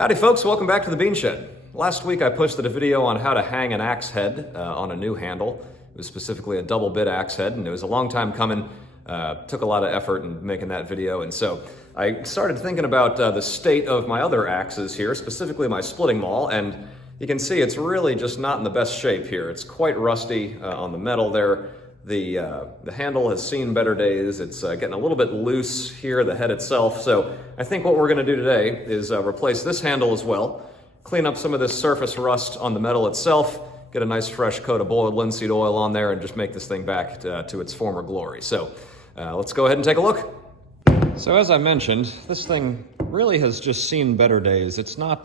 Howdy folks, welcome back to the Bean Shed. Last week I posted a video on how to hang an axe head on a new handle. It was specifically a double bit axe head, and it was a long time coming. Took a lot of effort in making that video, and so I started thinking about the state of my other axes here, specifically my splitting maul, and you can see it's really just not in the best shape here. It's quite rusty on the metal there. The handle has seen better days. It's getting a little bit loose here, the head itself. So I think what we're going to do today is replace this handle as well, clean up some of this surface rust on the metal itself, get a nice fresh coat of boiled linseed oil on there, and just make this thing back to its former glory. So let's go ahead and take a look. So as I mentioned, this thing really has just seen better days. It's not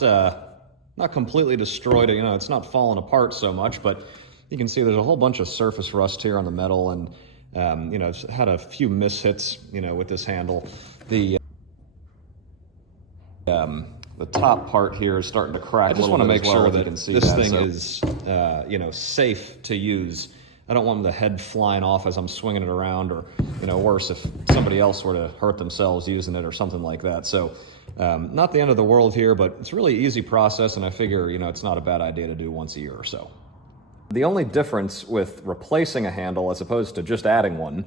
completely destroyed. You know, it's not fallen apart so much, but you can see there's a whole bunch of surface rust here on the metal, and you know, it's had a few mishits, you know, with this handle. The top part here is starting to crack. I just want to make sure that this thing is, you know, safe to use. I don't want the head flying off as I'm swinging it around, or, you know, worse if somebody else were to hurt themselves using it or something like that. So not the end of the world here, but it's a really easy process, and I figure, you know, it's not a bad idea to do once a year or so. The only difference with replacing a handle as opposed to just adding one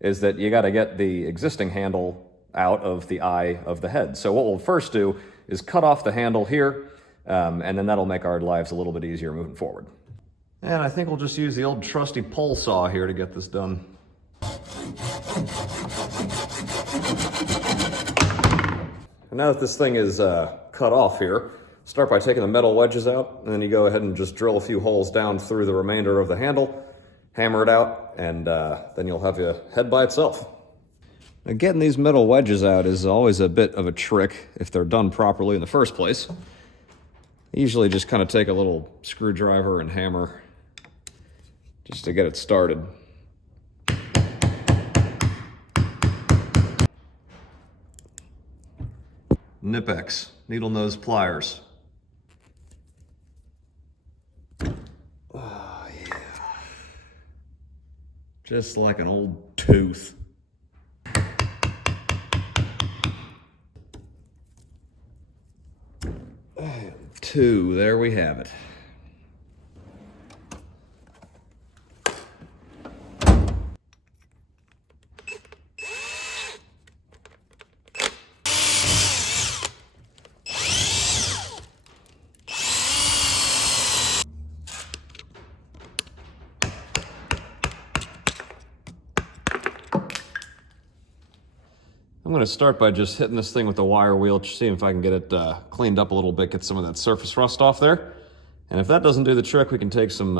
is that you got to get the existing handle out of the eye of the head. So what we'll first do is cut off the handle here, and then that'll make our lives a little bit easier moving forward. And I think we'll just use the old trusty pole saw here to get this done. And now that this thing is cut off here, start by taking the metal wedges out, and then you go ahead and just drill a few holes down through the remainder of the handle, hammer it out, and then you'll have your head by itself. Now, getting these metal wedges out is always a bit of a trick if they're done properly in the first place. I usually just kind of take a little screwdriver and hammer just to get it started. Nipex, needle nose pliers. Oh, yeah. Just like an old tooth. And two, there we have it. I'm going to start by just hitting this thing with the wire wheel, seeing if I can get it cleaned up a little bit, get some of that surface rust off there. And if that doesn't do the trick, we can take some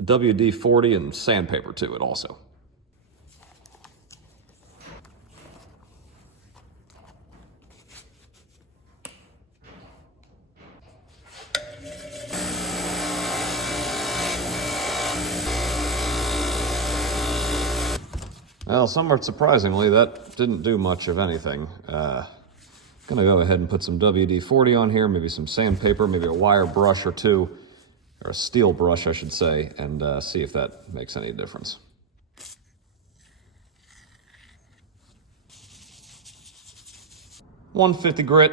WD-40 and sandpaper to it also. Well, somewhat surprisingly, that didn't do much of anything. Gonna go ahead and put some WD-40 on here, maybe some sandpaper, maybe a wire brush or two, or a steel brush, I should say, and see if that makes any difference. .150 grit.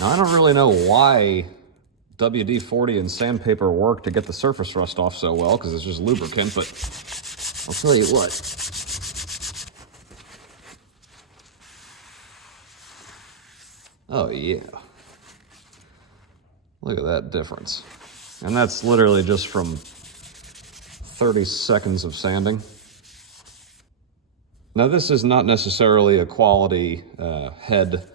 Now, I don't really know why WD-40 and sandpaper work to get the surface rust off so well, because it's just lubricant, but I'll tell you what. Oh yeah. Look at that difference. And that's literally just from 30 seconds of sanding. Now, this is not necessarily a quality head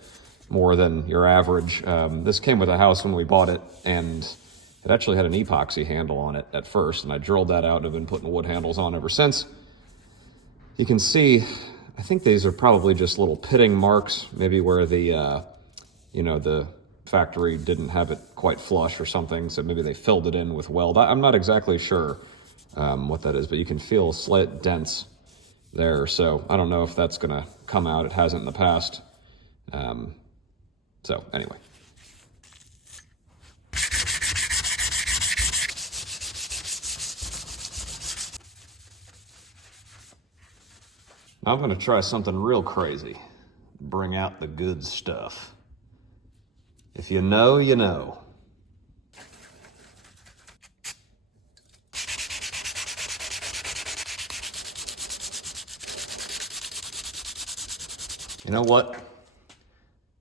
more than your average. This came with a house when we bought it, and it actually had an epoxy handle on it at first, and I drilled that out and have been putting wood handles on ever since. You can see, I think these are probably just little pitting marks, maybe where the, you know, the factory didn't have it quite flush or something, so maybe they filled it in with weld. I'm not exactly sure what that is, but you can feel slight dents there, so I don't know if that's gonna come out. It hasn't in the past. So anyway. Now I'm going to try something real crazy. Bring out the good stuff. If you know, you know. You know what?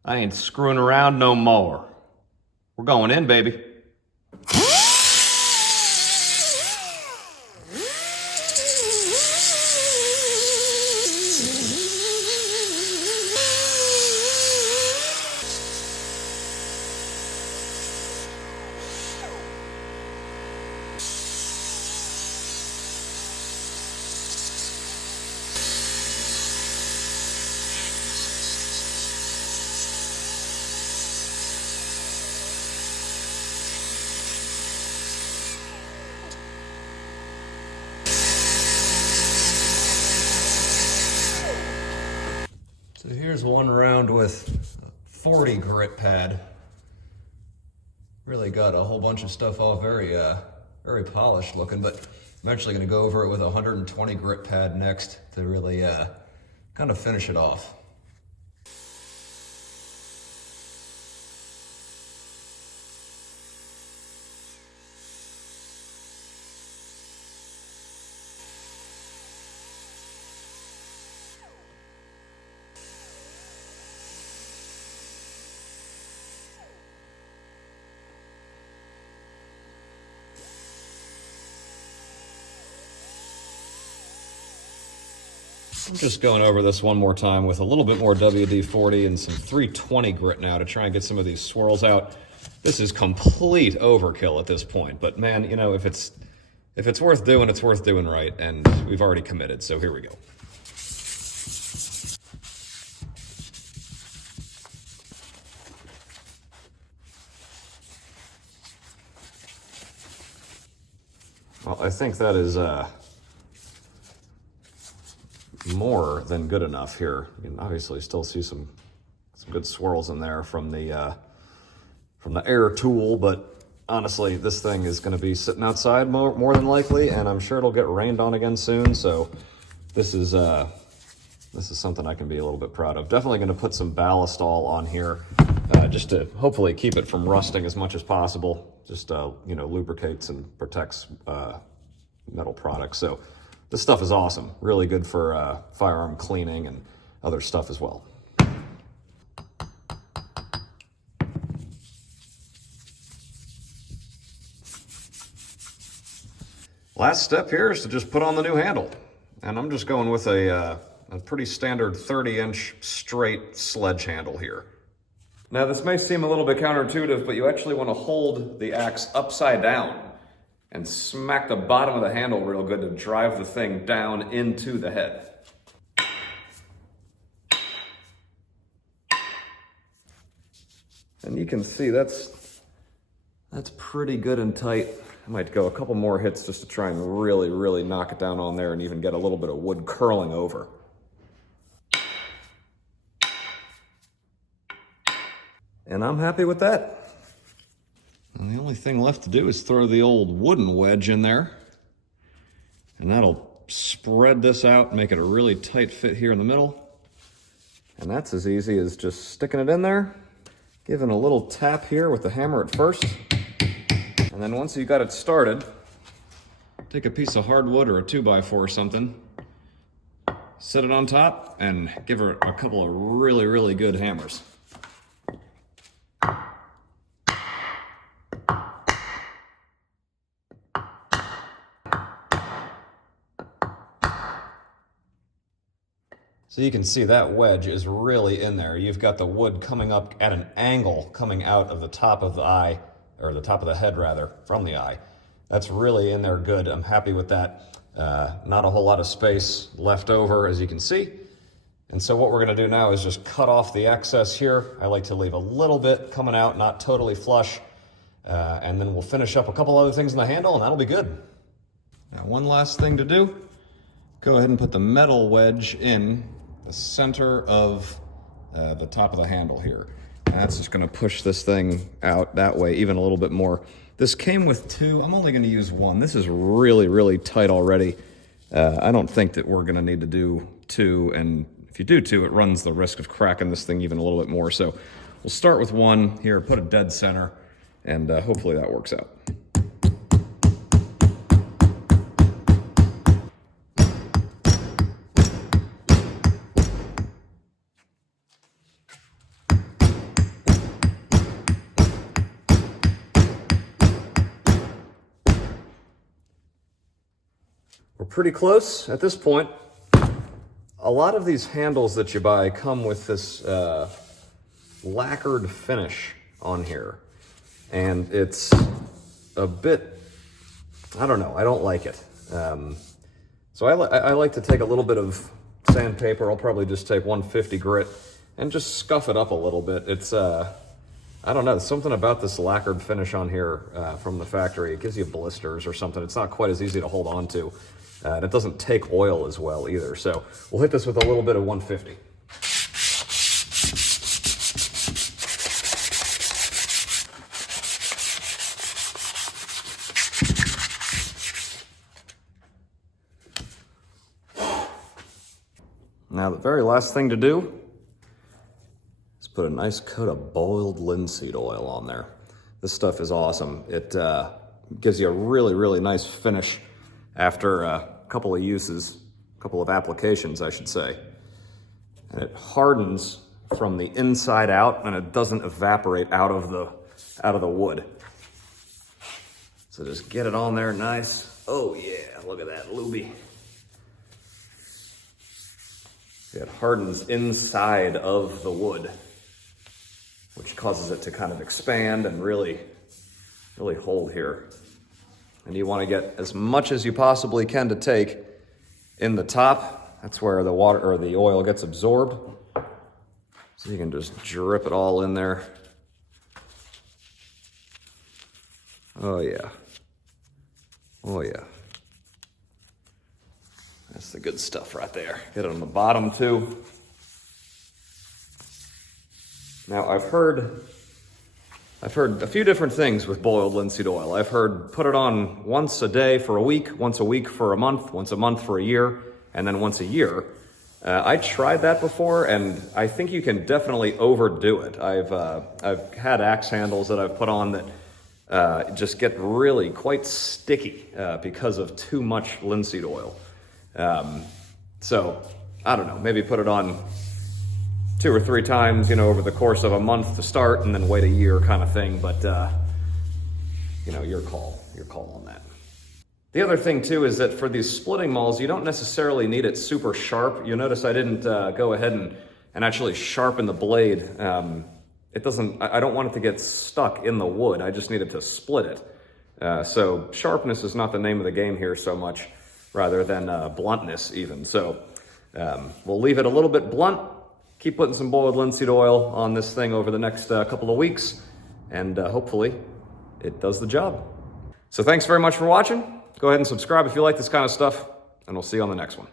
I ain't screwing around no more. We're going in, baby. So here's one round with 40 grit pad. Really got a whole bunch of stuff off, very polished looking, but I'm actually gonna go over it with 120 grit pad next to really kind of finish it off. I'm just going over this one more time with a little bit more WD-40 and some 320 grit now to try and get some of these swirls out. This is complete overkill at this point, but man, you know, if it's worth doing, it's worth doing right, and we've already committed, so here we go. Well, I think that is more than good enough here. You can obviously still see some good swirls in there from the air tool, but honestly, this thing is going to be sitting outside more than likely, and I'm sure it'll get rained on again soon. So this is something I can be a little bit proud of. Definitely going to put some ballast all on here, just to hopefully keep it from rusting as much as possible. Just you know, lubricates and protects metal products. So this stuff is awesome. Really good for firearm cleaning and other stuff as well. Last step here is to just put on the new handle. And I'm just going with a pretty standard 30-inch straight sledge handle here. Now this may seem a little bit counterintuitive, but you actually want to hold the axe upside down and smack the bottom of the handle real good to drive the thing down into the head. And you can see that's pretty good and tight. I might go a couple more hits just to try and really, really knock it down on there and even get a little bit of wood curling over. And I'm happy with that. And the only thing left to do is throw the old wooden wedge in there. And that'll spread this out, make it a really tight fit here in the middle. And that's as easy as just sticking it in there, giving a little tap here with the hammer at first. And then once you got it started, take a piece of hardwood or a 2x4 or something, set it on top, and give her a couple of really, really good hammers. So you can see that wedge is really in there. You've got the wood coming up at an angle coming out of the top of the eye, or the top of the head rather, from the eye. That's really in there good. I'm happy with that. Not a whole lot of space left over, as you can see. And so what we're gonna do now is just cut off the excess here. I like to leave a little bit coming out, not totally flush. And then we'll finish up a couple other things in the handle and that'll be good. Now, one last thing to do. Go ahead and put the metal wedge in the center of the top of the handle here. And that's just gonna push this thing out that way even a little bit more. This came with two, I'm only gonna use one. This is really, really tight already. I don't think that we're gonna need to do 2, and if you do 2, it runs the risk of cracking this thing even a little bit more. So we'll start with 1 here, put a dead center, and hopefully that works out. We're pretty close at this point. A lot of these handles that you buy come with this lacquered finish on here, and it's a bit, I don't know, I don't like it. So I like to take a little bit of sandpaper. I'll probably just take 150 grit and just scuff it up a little bit. It's, I don't know, something about this lacquered finish on here from the factory. It gives you blisters or something. It's not quite as easy to hold on to. And it doesn't take oil as well either. So we'll hit this with a little bit of 150. Now the very last thing to do is put a nice coat of boiled linseed oil on there. This stuff is awesome. It gives you a really, really nice finish after a couple of uses, a couple of applications, I should say. And it hardens from the inside out, and it doesn't evaporate out of the wood. So just get it on there nice. Oh yeah, look at that looby. It hardens inside of the wood, which causes it to kind of expand and really hold here. And you want to get as much as you possibly can to take in the top. That's where the water or the oil gets absorbed. So you can just drip it all in there. Oh yeah. Oh yeah. That's the good stuff right there. Get it on the bottom too. Now I've heard a few different things with boiled linseed oil. I've heard put it on once a day for a week, once a week for a month, once a month for a year, and then once a year. I tried that before, and I think you can definitely overdo it. I've had axe handles that I've put on that just get really quite sticky because of too much linseed oil. So I don't know, maybe put it on 2 or 3 times, over the course of a month to start, and then wait a year kind of thing. But, your call on that. The other thing too is that for these splitting mauls, you don't necessarily need it super sharp. You'll notice I didn't go ahead and actually sharpen the blade. I don't want it to get stuck in the wood. I just need it to split it. So sharpness is not the name of the game here so much, rather than bluntness even. So we'll leave it a little bit blunt. Keep putting some boiled linseed oil on this thing over the next couple of weeks, and hopefully it does the job. So thanks very much for watching. Go ahead and subscribe if you like this kind of stuff, and we'll see you on the next one.